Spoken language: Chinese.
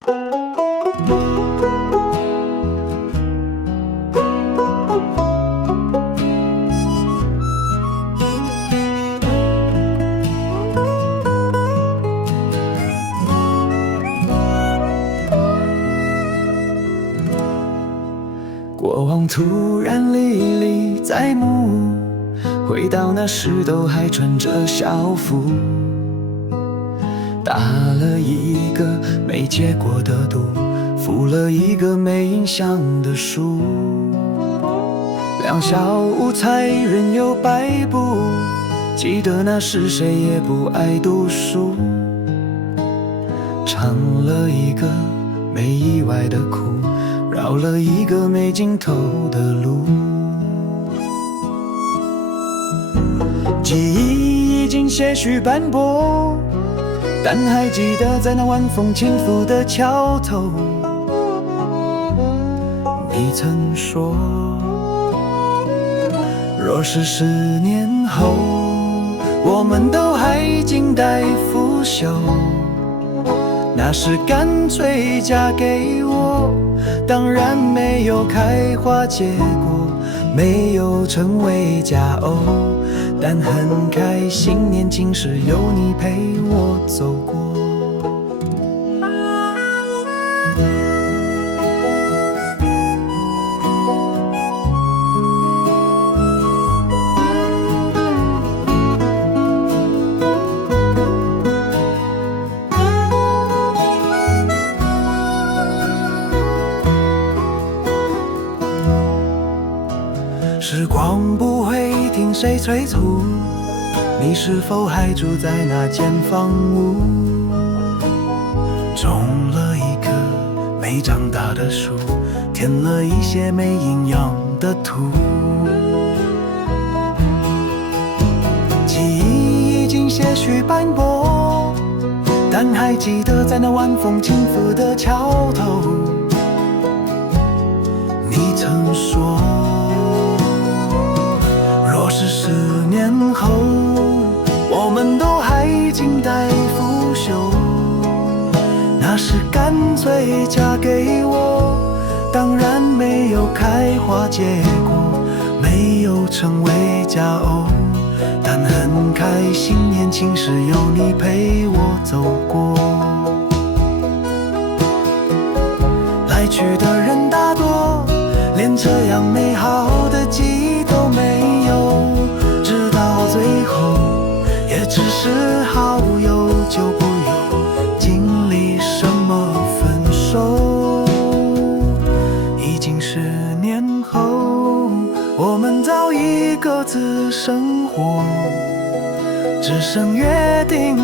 过往突然历历在目，回到那时都还穿着校服，打了一个没结果的赌，付了一个没印象的书。两小无猜，人有摆布，记得那时谁也不爱读书，尝了一个没意外的苦，绕了一个没尽头的路。记忆已经些许斑驳，但还记得在那晚风轻拂的桥头，你曾说，若是10年后我们都还静待腐朽，那时干脆嫁给我。当然没有开花结果，没有成为佳偶，但很开心年轻时有你陪我走过。时光不会听谁催促，你是否还住在那间房屋？种了一棵没长大的树，填了一些没营养的土。记忆已经些许斑驳，但还记得在那晚风轻拂的桥头，你曾说，若是10年后我们都还静待腐朽，那时干脆嫁给我。当然没有开花结果，没有成为佳偶，但很开心年轻时有你陪我走过。来去的人大多，连这样美好的记忆都没有，直到最后也只是好友就不有经历什么分手。已经10年后，我们早已各自生活，只剩约定